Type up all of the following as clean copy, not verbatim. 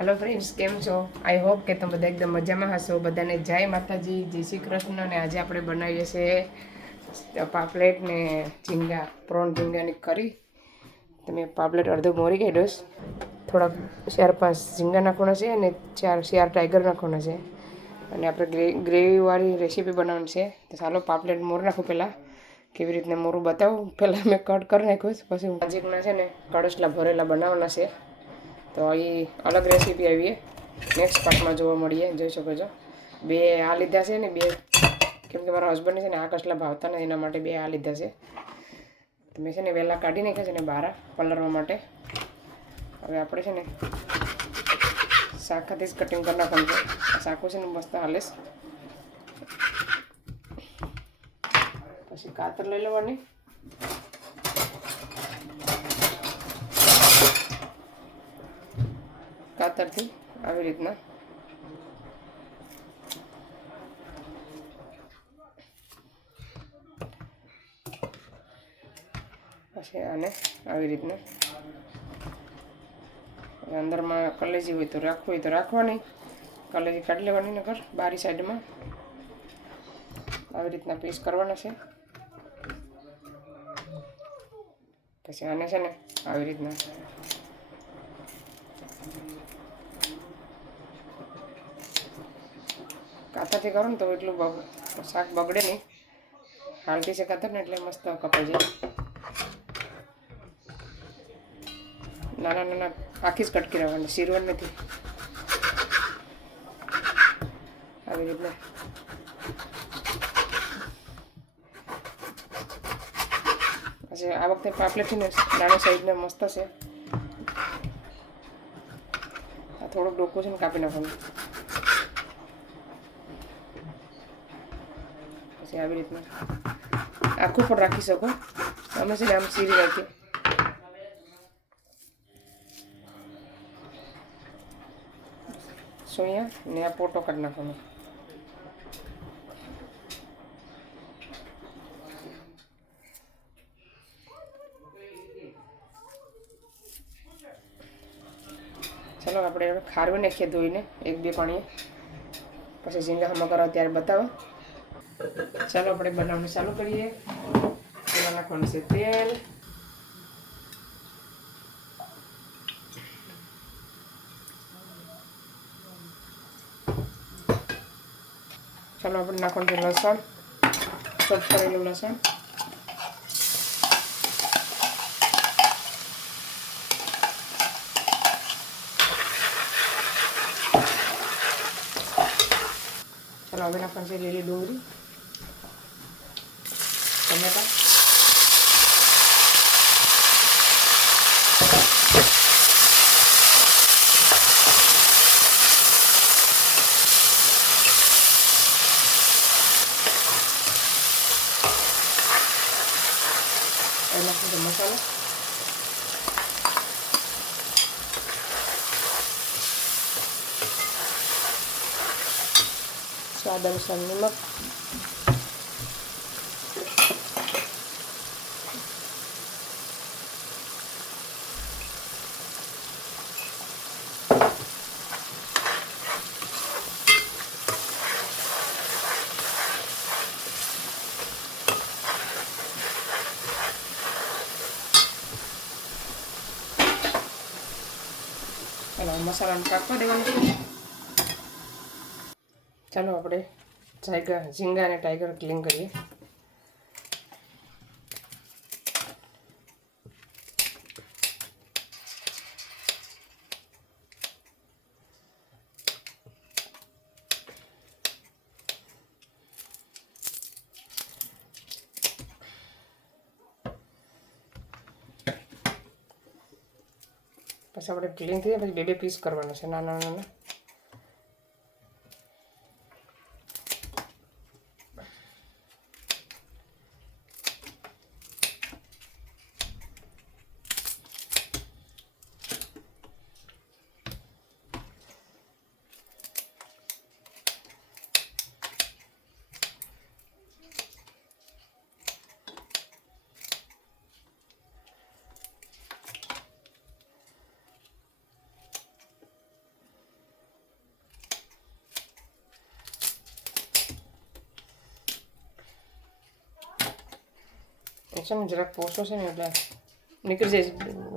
Hello friends, કેમ છો? I hope કે તમે બધા એકદમ મજામાં હશો. બધાને જય માતાજી, જય શ્રી કૃષ્ણ. અને આજે આપણે બનાવીએ છીએ પાપલેટ ને ઝીંગા, પ્રોન ઝીંગાની કરી. તમે પાપલેટ અડધો મોરી કાઢ્યો, થોડાક 4-5 ઝીંગા નાખવાના છે અને 4 ટાઈગર નાખવાના છે. અને આપણે ગ્રેવીવાળી રેસીપી બનાવવાની છે. તો ચાલો પાપલેટ મોર નાખું. પહેલાં કેવી રીતના મોરું બતાવું. પહેલાં મેં કટ કરી નાખ્યું, પછી નજીકના છે ને કડસલા ભરેલા બનાવવાના છે. તો એ અલગ રેસીપી આવીએ, નેક્સ્ટ પાર્ટમાં જોવા મળીએ. જોઈ શકો છો, 2 આ લીધા છે ને 2, કેમ કે મારા હસબન્ડને છે ને આ કસલા ભાવતા નથી, એના માટે 2 આ લીધા છે. મેં છે ને વહેલા કાઢી નાખ્યા છે ને બહાર પલળવા માટે. હવે આપણે છે ને શાખાથી જ કટિંગ કરી નાખવાનું છે. શાકો છે ને મસ્ત હાલેસ. પછી કાતર લઈ લેવાની. કાતરથી આવી રીતના પછી આને આવી રીતના અંદરમાં કલેજી હોય તો રાખવું હોય તો રાખવાની, કલેજી કાઢી લેવાની. નકર બારી સાઈડમાં આવી રીતના પીસ કરવાના છે. પછી આને છે ને આવી રીતના કાતરથી કરો ને તો એટલું શાક બગડે નહીં. હાલતી છે કાતર ને એટલે મસ્ત કપાઈ જાય. નાના નાના આખી જ કટકી રહેવાની, શીરવણ નથી. આવી રીતના પછી આ વખતે પાપલેટ છે ને નાની સાઈઝના મસ્ત છે. આ થોડુંક ડોકું છે ને કાપી નાખવાનું. પછી આવી રીતના આખું પણ રાખી શકો. અમે છે ને આમ સીરી રાખીએ. સોયા ને આ પોટો કાઢી નાખવાનો. ચાલો આપણે હવે ખારવી નાખીએ ધોઈને 1-2 પાણીએ. પછી ઝીંગા હમણાં કરો ત્યારે બતાવો. ચાલો આપણે બનાવવાનું ચાલુ કરીએ. તેમાં નાખવાનું છે તેલ. ચાલો આપણે નાખવાનું છે લસણ, ચોપ કરેલું લસણ. ચાલો હવે નાખવાનું છે લીલી ડુંગળી, ટમેટા, નાખવાનું છે મસાલો, સ્વાદ અનુસાર નમક, ચાલો મસાલાને કાપવા દેવાનું છે. ચાલો આપણે ઝીંગા અને ટાઈગર ક્લીન કરીએ. પછી આપણે ક્લીન થઈ જાય પછી 2 પીસ કરવાના છે નાના નાના. છે ને જરાક પોસો છે ને એટલે નીકળી જાય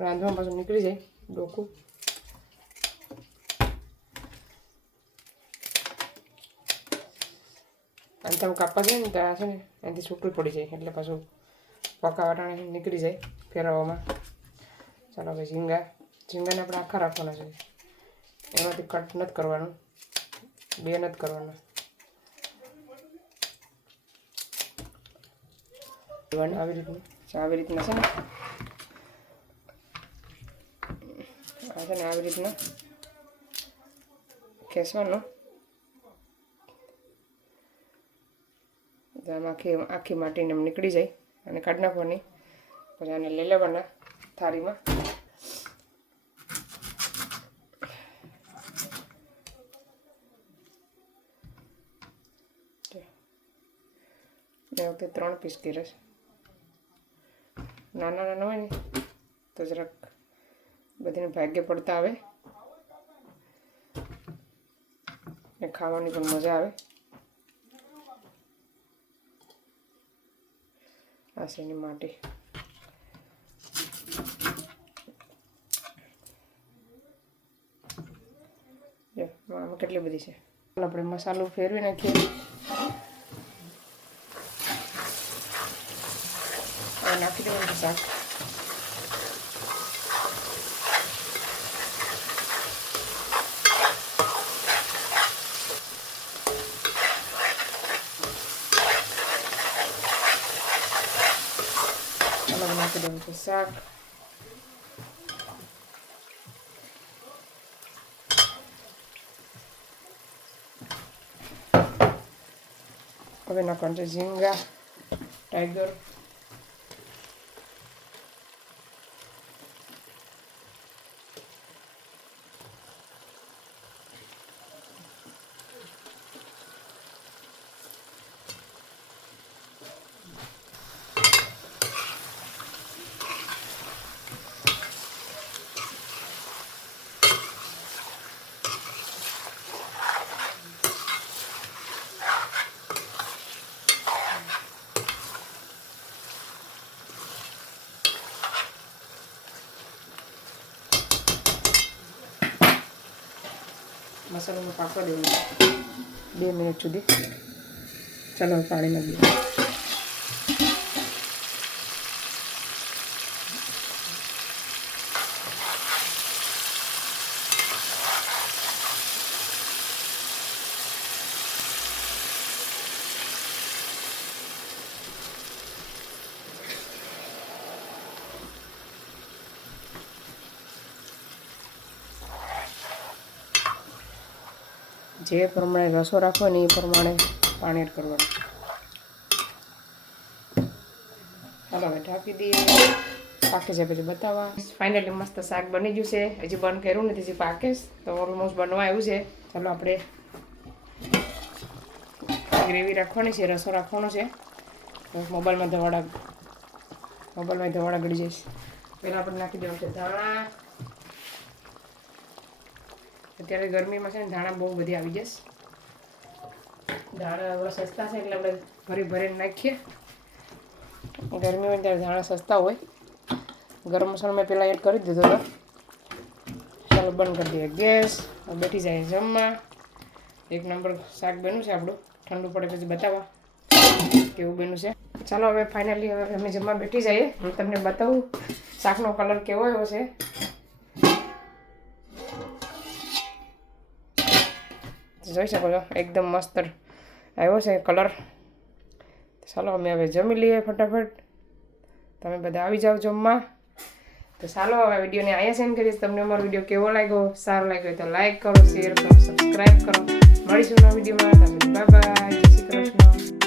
રાંધવામાં પાછું નીકળી જાય ડોકું. અને તમે કાપવા જાય ને ત્યાં છે ને એનાથી છૂટું પડી જાય એટલે પાછું પકા વાટાણે નીકળી જાય ફેરવવામાં. ચાલો હવે ઝીંગાને આપણે આખા રાખવાના છે, એમાંથી કટ નથી કરવાનું, બે નથી કરવાના. આવી રીતના છે ને આવી રીતના ખેંચવાનું. આમાં આખી માટીને એમ નીકળી જાય અને કાઢી નાખવાની. પછી આને લઈ લેવાના થાળીમાં. મેં વખતે 3 પીસ કર્યા છે. નાના હોય ને તો જરાક બધીને ભાગ્ય પડતા આવે ને ખાવાની પણ મજા આવે. આ છે એની માટી. જો આમાં કેટલી બધી છે. આપણે મસાલો ફેરવી નાખીએ. હવે નાખી દેવાનું શાક. નાખી દેવાનું છે શાક. હવે નાખવાનું છે ઝીંગા ટાઈગર. મસાલામાં પાકવા દેવાનું 2 મિનિટ સુધી. ચાલો પાણી નાખી દઈએ. જે પ્રમાણે રસો રાખવાનો એ પ્રમાણે પાણી એડ કરવાનું. ચાલો હવે ઢાંકી દઈએ. પાકે છે પછી બતાવવા. ફાઇનલી મસ્ત શાક બની ગયું છે. હજી બંધ કર્યું નથી, હજી પાકે તો ઓલમોસ્ટ બનવા આવ્યું છે. ચાલો આપણે ગ્રેવી રાખવાની છે, રસો રાખવાનો છે. મોબાઈલમાં ધવાડા ગળી જઈશ. પહેલાં આપણે નાખી દેવાનું છે ધાણા. અત્યારે ગરમીમાં છે ને ધાણા બહુ બધી આવી જશે. ધાણા હવે સસ્તા છે એટલે આપણે ભરીને નાખીએ. ગરમી હોય ત્યારે ધાણા સસ્તા હોય. ગરમ મસાલો મેં પહેલાં એડ કરી દીધો હતો. ચાલો બંધ કરી દઈએ ગેસ. બેઠી જાય જમવા. 1 નંબર શાક બન્યું છે આપણું. ઠંડુ પડે પછી બતાવવા કેવું બન્યું છે. ચાલો હવે ફાઇનલી હવે અમે જમવા બેઠી જઈએ. હું તમને બતાવું શાકનો કલર કેવો આવ્યો છે. જોઈ શકો છો એકદમ મસ્ત આવ્યો છે કલર. ચાલો અમે હવે જમી લઈએ ફટાફટ. તમે બધા આવી જાઓ જમવા. તો ચાલો હવે વિડીયોને અહીંયા સેન્ડ કરીશ. તમને અમારો વિડીયો કેવો લાગ્યો, સારો લાગ્યો તો લાઈક કરો, શેર કરો, સબસ્ક્રાઈબ કરો. મળીશું નવા વિડીયોમાં. Bye bye. જય શ્રી કૃષ્ણ.